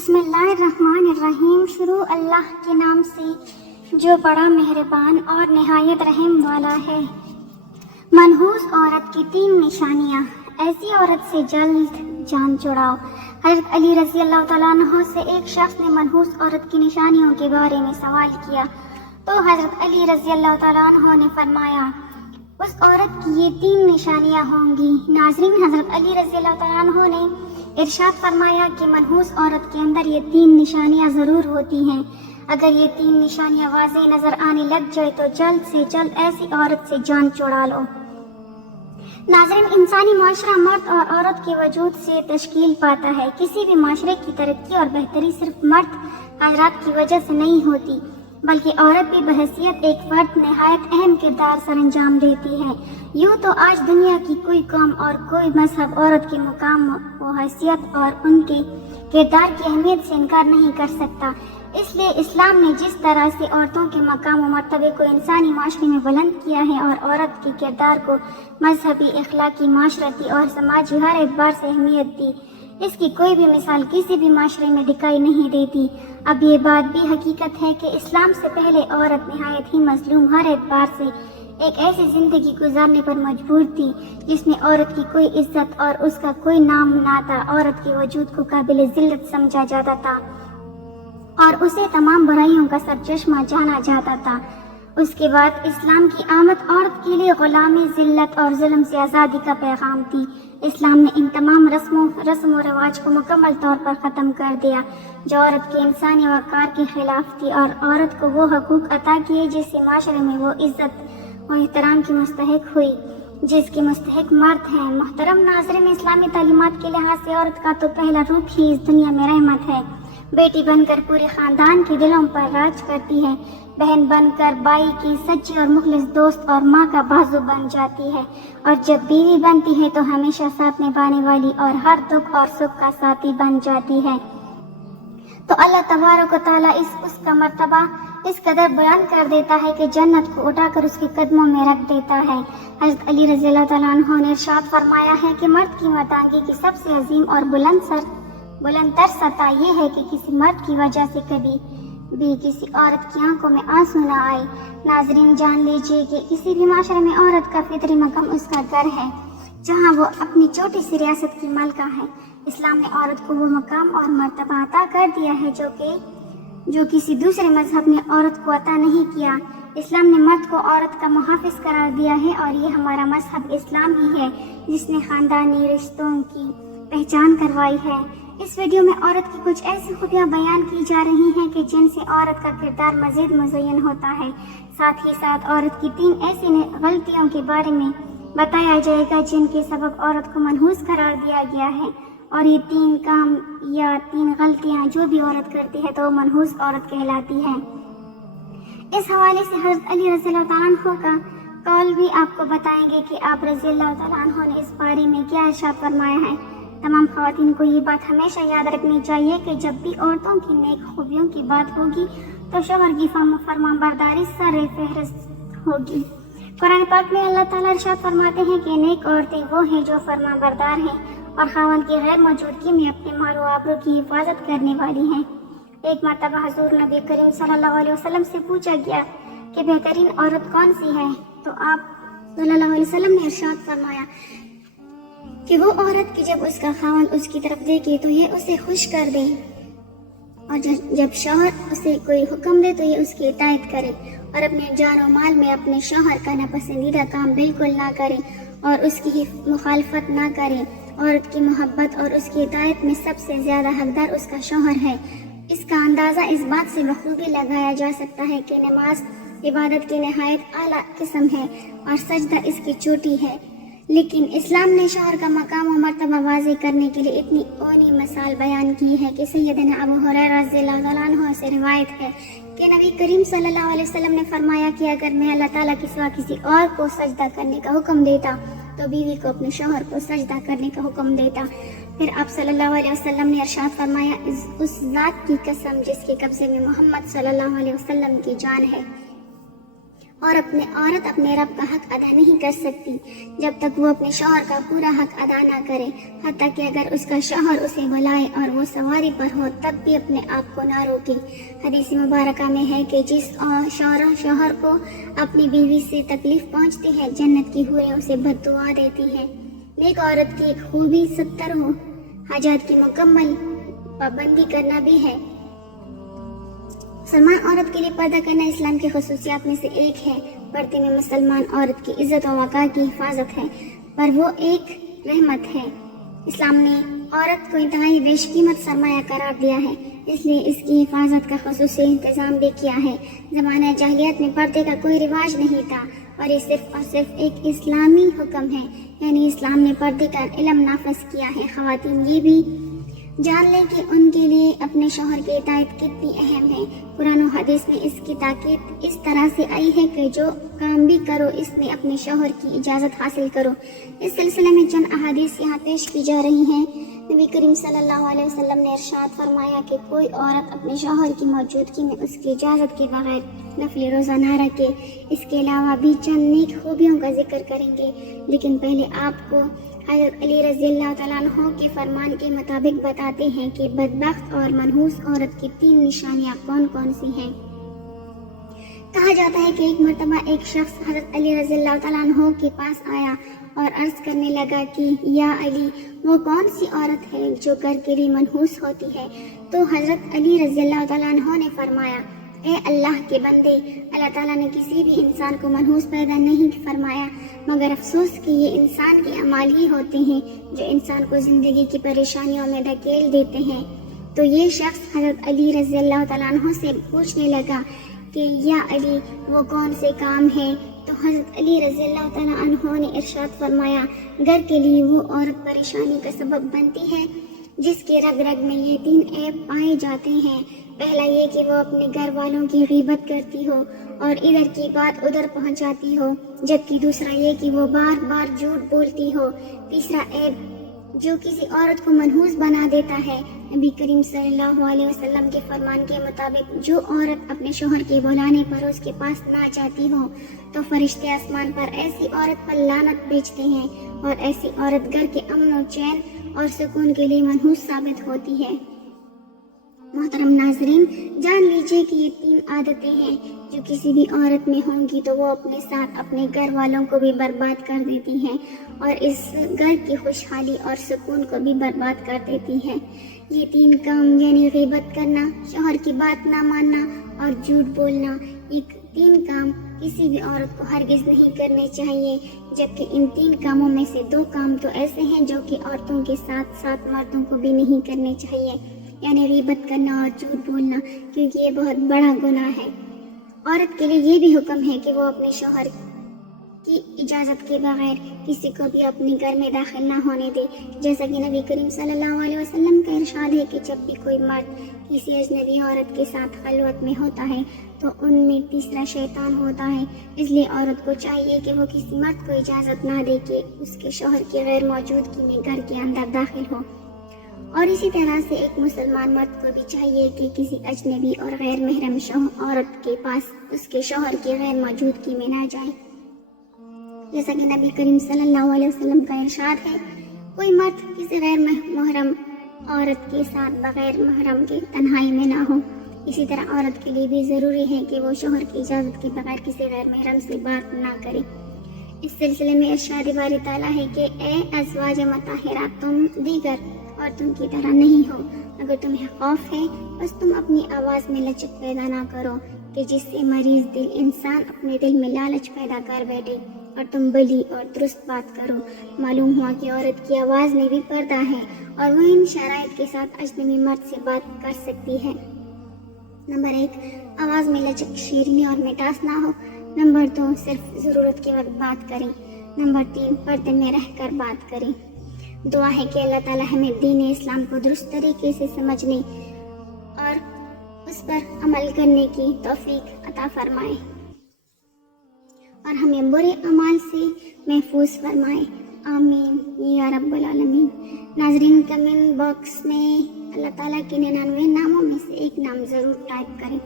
بسم اللہ الرحمن الرحیم. شروع اللہ کے نام سے جو بڑا مہربان اور نہایت رحم والا ہے. منحوس عورت کی 3 نشانیاں. ایسی عورت سے جلد جان چھڑاؤ. حضرت علی رضی اللہ تعالیٰ عنہ سے ایک شخص نے منحوس عورت کی نشانیوں کے بارے میں سوال کیا تو حضرت علی رضی اللہ تعالیٰ عنہ نے فرمایا اس عورت کی یہ 3 نشانیاں ہوں گی. ناظرین، حضرت علی رضی اللہ تعالیٰ عنہ نے ارشاد فرمایا کہ منحوس عورت کے اندر یہ 3 نشانیاں ضرور ہوتی ہیں. اگر یہ 3 نشانیاں واضح نظر آنے لگ جائے تو جلد سے جلد ایسی عورت سے جان چھڑا لو. ناظرین، انسانی معاشرہ مرد اور عورت کے وجود سے تشکیل پاتا ہے. کسی بھی معاشرے کی ترقی اور بہتری صرف مرد حضرات کی وجہ سے نہیں ہوتی بلکہ عورت بھی بحیثیت ایک فرد نہایت اہم کردار سر انجام دیتی ہے. یوں تو آج دنیا کی کوئی قوم اور کوئی مذہب عورت کے مقام و حیثیت اور ان کے کردار کی اہمیت سے انکار نہیں کر سکتا. اس لیے اسلام نے جس طرح سے عورتوں کے مقام و مرتبے کو انسانی معاشرے میں بلند کیا ہے اور عورت کے کردار کو مذہبی، اخلاقی، معاشرتی اور سماجی ہر اعتبار سے اہمیت دی، اس کی کوئی بھی مثال کسی بھی معاشرے میں دکھائی نہیں دیتی. اب یہ بات بھی حقیقت ہے کہ اسلام سے پہلے عورت نہایت ہی مظلوم ہر اعتبار سے ایک ایسی زندگی گزارنے پر مجبور تھی جس میں عورت کی کوئی عزت اور اس کا کوئی نام نہ تھا. عورت کے وجود کو قابل ذلت سمجھا جاتا تھا اور اسے تمام برائیوں کا سرچشمہ جانا جاتا تھا. اس کے بعد اسلام کی آمد عورت کے لیے غلامی، ذلت اور ظلم سے آزادی کا پیغام تھی. اسلام نے ان تمام رسم و رواج کو مکمل طور پر ختم کر دیا جو عورت کے انسانی وقار کے خلاف تھی اور عورت کو وہ حقوق عطا کیے جس سے معاشرے میں وہ عزت و احترام کی مستحق ہوئی جس کے مستحق مرد ہیں. محترم ناظرین، اسلامی تعلیمات کے لحاظ سے عورت کا تو پہلا روپ ہی اس دنیا میں رحمت ہے. بیٹی بن کر پورے خاندان کے دلوں پر راج کرتی ہے. بہن بن کر بائی کی سچی اور مخلص دوست اور ماں کا بازو بن جاتی ہے اور جب بیوی بنتی ہے تو ہمیشہ ساتھ نبھانے والی اور ہر دکھ اور سکھ کا ساتھی بن جاتی ہے. تو اللہ تبارک و تعالیٰ اس کا مرتبہ اس قدر بیان کر دیتا ہے کہ جنت کو اٹھا کر اس کے قدموں میں رکھ دیتا ہے. حضرت علی رضی اللہ تعالیٰ عنہ نے ارشاد فرمایا ہے کہ مرد کی مردانگی کی سب سے عظیم اور بلند تر سطح یہ ہے کہ کسی مرد کی وجہ سے کبھی بھی کسی عورت کی آنکھوں میں آنسو نہ آئے. ناظرین، جان لیجیے کہ کسی بھی معاشرے میں عورت کا فطری مقام اس کا گھر ہے جہاں وہ اپنی چھوٹی سی ریاست کی مالکہ ہے. اسلام نے عورت کو وہ مقام اور مرتبہ عطا کر دیا ہے جو کسی دوسرے مذہب نے عورت کو عطا نہیں کیا. اسلام نے مرد کو عورت کا محافظ قرار دیا ہے اور یہ ہمارا مذہب اسلام ہی ہے جس نے خاندانی رشتوں کی پہچان کروائی ہے. اس ویڈیو میں عورت کی کچھ ایسی خوبیاں بیان کی جا رہی ہیں کہ جن سے عورت کا کردار مزید مزین ہوتا ہے. ساتھ ہی ساتھ عورت کی 3 ایسی غلطیوں کے بارے میں بتایا جائے گا جن کے سبب عورت کو منحوس قرار دیا گیا ہے اور یہ 3 کام یا 3 غلطیاں جو بھی عورت کرتی ہے تو وہ منحوس عورت کہلاتی ہے. اس حوالے سے حضرت علی رضی اللہ تعالیٰ عنہ کا قول بھی آپ کو بتائیں گے کہ آپ رضی اللہ تعالیٰ عنہ نے اس بارے میں کیا ارشاد فرمایا ہے. تمام خواتین کو یہ بات ہمیشہ یاد رکھنی چاہیے کہ جب بھی عورتوں کی نیک خوبیوں کی بات ہوگی تو شوہر کی فرمان برداری سر فہرست ہوگی. قرآن پاک میں اللہ تعالیٰ ارشاد فرماتے ہیں کہ نیک عورتیں وہ ہیں جو فرمان بردار ہیں اور خاوند کی غیر موجودگی میں اپنے مال و آبرو کی حفاظت کرنے والی ہیں. ایک مرتبہ حضور نبی کریم صلی اللہ علیہ وسلم سے پوچھا گیا کہ بہترین عورت کون سی ہے تو آپ صلی اللہ علیہ وسلم نے ارشاد فرمایا کہ وہ عورت کی جب اس کا خاوند اس کی طرف دیکھے تو یہ اسے خوش کر دے اور جب شوہر اسے کوئی حکم دے تو یہ اس کی اطاعت کرے اور اپنے جان و مال میں اپنے شوہر کا ناپسندیدہ کام بالکل نہ کرے اور اس کی مخالفت نہ کرے. عورت کی محبت اور اس کی اطاعت میں سب سے زیادہ حقدار اس کا شوہر ہے. اس کا اندازہ اس بات سے بخوبی لگایا جا سکتا ہے کہ نماز عبادت کی نہایت اعلیٰ قسم ہے اور سجدہ اس کی چوٹی ہے. لیکن اسلام نے شوہر کا مقام و مرتبہ واضح کرنے کے لیے اتنی اونی مثال بیان کی ہے کہ سیدنا ابو ہریرہ رضی اللہ تعالیٰ عنہ سے روایت ہے کہ نبی کریم صلی اللہ علیہ وسلم نے فرمایا کہ اگر میں اللہ تعالیٰ کے سوا کسی اور کو سجدہ کرنے کا حکم دیتا تو بیوی کو اپنے شوہر کو سجدہ کرنے کا حکم دیتا. پھر آپ صلی اللہ علیہ وسلم نے ارشاد فرمایا اس ذات کی قسم جس کے قبضے میں محمد صلی اللہ علیہ وسلم کی جان ہے. اور عورت اپنے رب کا حق ادا نہیں کر سکتی جب تک وہ اپنے شوہر کا پورا حق ادا نہ کرے، حتیٰ کہ اگر اس کا شوہر اسے بلائے اور وہ سواری پر ہو تب بھی اپنے آپ کو نہ روکے۔ حدیث مبارکہ میں ہے کہ جس شوہر کو اپنی بیوی سے تکلیف پہنچتی ہے، جنت کی حوریں اسے بد دعا دیتی ہیں۔ نیک عورت کی ایک خوبی 70 حاجات کی مکمل پابندی کرنا بھی ہے۔ مسلمان عورت کے لیے پردہ کرنا اسلام کی خصوصیات میں سے ایک ہے۔ پردے میں مسلمان عورت کی عزت و وقار کی حفاظت ہے، پر وہ ایک رحمت ہے۔ اسلام نے عورت کو انتہائی بیش قیمت سرمایہ قرار دیا ہے، اس لیے اس کی حفاظت کا خصوصی انتظام بھی کیا ہے۔ زمانہ جاہلیت میں پردے کا کوئی رواج نہیں تھا، اور یہ صرف اور صرف ایک اسلامی حکم ہے، یعنی اسلام نے پردے کا علم نافذ کیا ہے۔ خواتین یہ بھی جان لیں کہ ان کے لیے اپنے شوہر کی اطاعت کتنی اہم ہے۔ قرآن و حدیث میں اس کی تاکید اس طرح سے آئی ہے کہ جو کام بھی کرو اس میں اپنے شوہر کی اجازت حاصل کرو۔ اس سلسلے میں چند احادیث یہاں پیش کی جا رہی ہیں۔ نبی کریم صلی اللہ علیہ وسلم نے ارشاد فرمایا کہ کوئی عورت اپنے شوہر کی موجودگی میں اس کی اجازت کے بغیر نفل روزہ نہ رکھے۔ اس کے علاوہ بھی چند نیک خوبیوں کا ذکر کریں گے، لیکن پہلے آپ کو حضرت علی رضی اللہ تعالیٰ عنہ کے فرمان کے مطابق بتاتے ہیں کہ بدبخت اور منحوس عورت کی 3 نشانیاں کون کون سی ہیں۔ کہا جاتا ہے کہ ایک مرتبہ ایک شخص حضرت علی رضی اللہ تعالیٰ عنہ کے پاس آیا اور عرض کرنے لگا کہ یا علی، وہ کون سی عورت ہے جو گھر کے لیے منحوس ہوتی ہے؟ تو حضرت علی رضی اللہ تعالیٰ عنہ نے فرمایا، اے اللہ کے بندے، اللہ تعالیٰ نے کسی بھی انسان کو منحوس پیدا نہیں فرمایا، مگر افسوس کہ یہ انسان کے اعمال ہی ہوتے ہیں جو انسان کو زندگی کی پریشانیوں میں دھکیل دیتے ہیں۔ تو یہ شخص حضرت علی رضی اللہ تعالیٰ عنہ سے پوچھنے لگا کہ یا علی، وہ کون سے کام ہیں؟ تو حضرت علی رضی اللہ تعالیٰ عنہ نے ارشاد فرمایا، گھر کے لیے وہ عورت پریشانی کا سبب بنتی ہے جس کے رگ رگ میں یہ 3 عیب پائے جاتے ہیں۔ پہلا یہ کہ وہ اپنے گھر والوں کی غیبت کرتی ہو اور ادھر کی بات ادھر پہنچاتی ہو، جبکہ دوسرا یہ کہ وہ بار بار جھوٹ بولتی ہو۔ تیسرا عیب جو کسی عورت کو منحوس بنا دیتا ہے، نبی کریم صلی اللہ علیہ وسلم کے فرمان کے مطابق جو عورت اپنے شوہر کے بلانے پر اس کے پاس نہ جاتی ہو تو فرشتے آسمان پر ایسی عورت پر لعنت بھیجتے ہیں، اور ایسی عورت گھر کے امن و چین اور سکون کے لیے منحوس ثابت ہوتی ہے۔ محترم ناظرین، جان لیجئے کہ یہ 3 عادتیں ہیں جو کسی بھی عورت میں ہوں گی تو وہ اپنے ساتھ اپنے گھر والوں کو بھی برباد کر دیتی ہیں اور اس گھر کی خوشحالی اور سکون کو بھی برباد کر دیتی ہیں۔ یہ 3 کام یعنی غیبت کرنا، شوہر کی بات نہ ماننا اور جھوٹ بولنا، یہ 3 کام کسی بھی عورت کو ہرگز نہیں کرنے چاہیے، جبکہ ان 3 کاموں میں سے 2 کام تو ایسے ہیں جو کہ عورتوں کے ساتھ ساتھ مردوں کو بھی نہیں کرنے چاہیے، یعنی غیبت کرنا اور جھوٹ بولنا، کیونکہ یہ بہت بڑا گناہ ہے۔ عورت کے لیے یہ بھی حکم ہے کہ وہ اپنے شوہر کی اجازت کے بغیر کسی کو بھی اپنے گھر میں داخل نہ ہونے دے، جیسا کہ نبی کریم صلی اللہ علیہ وسلم کا ارشاد ہے کہ جب بھی کوئی مرد کسی اجنبی عورت کے ساتھ خلوت میں ہوتا ہے تو ان میں تیسرا شیطان ہوتا ہے، اس لیے عورت کو چاہیے کہ وہ کسی مرد کو اجازت نہ دے کہ اس کے شوہر کی غیر موجودگی میں گھر کے اندر داخل ہو، اور اسی طرح سے ایک مسلمان مرد کو بھی چاہیے کہ کسی اجنبی اور غیر محرم عورت کے پاس اس کے شوہر کی غیر موجودگی میں نہ جائے، جیسا کہ نبی کریم صلی اللہ علیہ وسلم کا ارشاد ہے، کوئی مرد کسی غیر محرم عورت کے ساتھ بغیر محرم کے تنہائی میں نہ ہو۔ اسی طرح عورت کے لیے بھی ضروری ہے کہ وہ شوہر کی اجازت کے بغیر کسی غیر محرم سے بات نہ کرے۔ اس سلسلے میں ارشاد باری تعالیٰ ہے کہ اے ازواج مطہرات، تم دیگر عورتوں کی طرح نہیں ہو، اگر تمہیں خوف ہے بس تم اپنی آواز میں لچک پیدا نہ کرو کہ جس سے مریض دل انسان اپنے دل میں لالچ پیدا کر بیٹھے، اور تم بلی اور درست بات کرو۔ معلوم ہوا کہ عورت کی آواز میں بھی پردہ ہے اور وہ ان شرائط کے ساتھ اجنبی مرد سے بات کر سکتی ہے۔ نمبر 1، آواز میں لچک، شیرینی اور مٹاس نہ ہو۔ نمبر 2، صرف ضرورت کے وقت بات کریں۔ نمبر 3، پردے میں رہ کر بات کریں۔ دعا ہے کہ اللہ تعالیٰ ہمیں دین اسلام کو درست طریقے سے سمجھنے اور اس پر عمل کرنے کی توفیق عطا فرمائے اور ہمیں برے اعمال سے محفوظ فرمائے، آمین یا رب العالمین۔ ناظرین، کمنٹ باکس میں اللہ تعالیٰ کے 99 ناموں میں سے ایک نام ضرور ٹائپ کریں۔